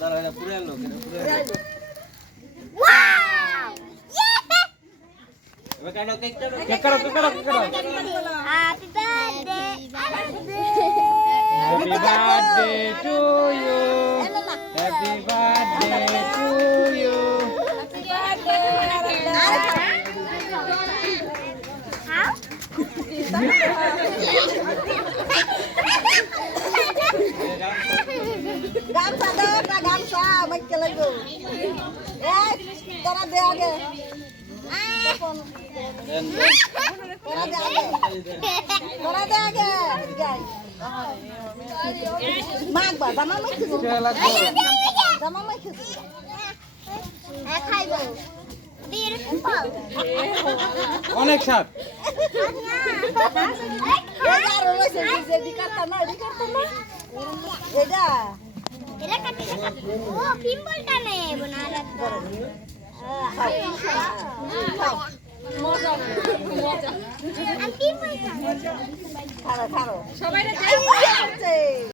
দাঁড়া পুরে লোক Happy birthday to you. Happy birthday to you. Gamsa dong, gamsa, macam lagu. Tora deh aja. Tora deh aja. Mag ba, sama macam tu. Sama macam tu. খাইবো অনেক স্বাদ সবাই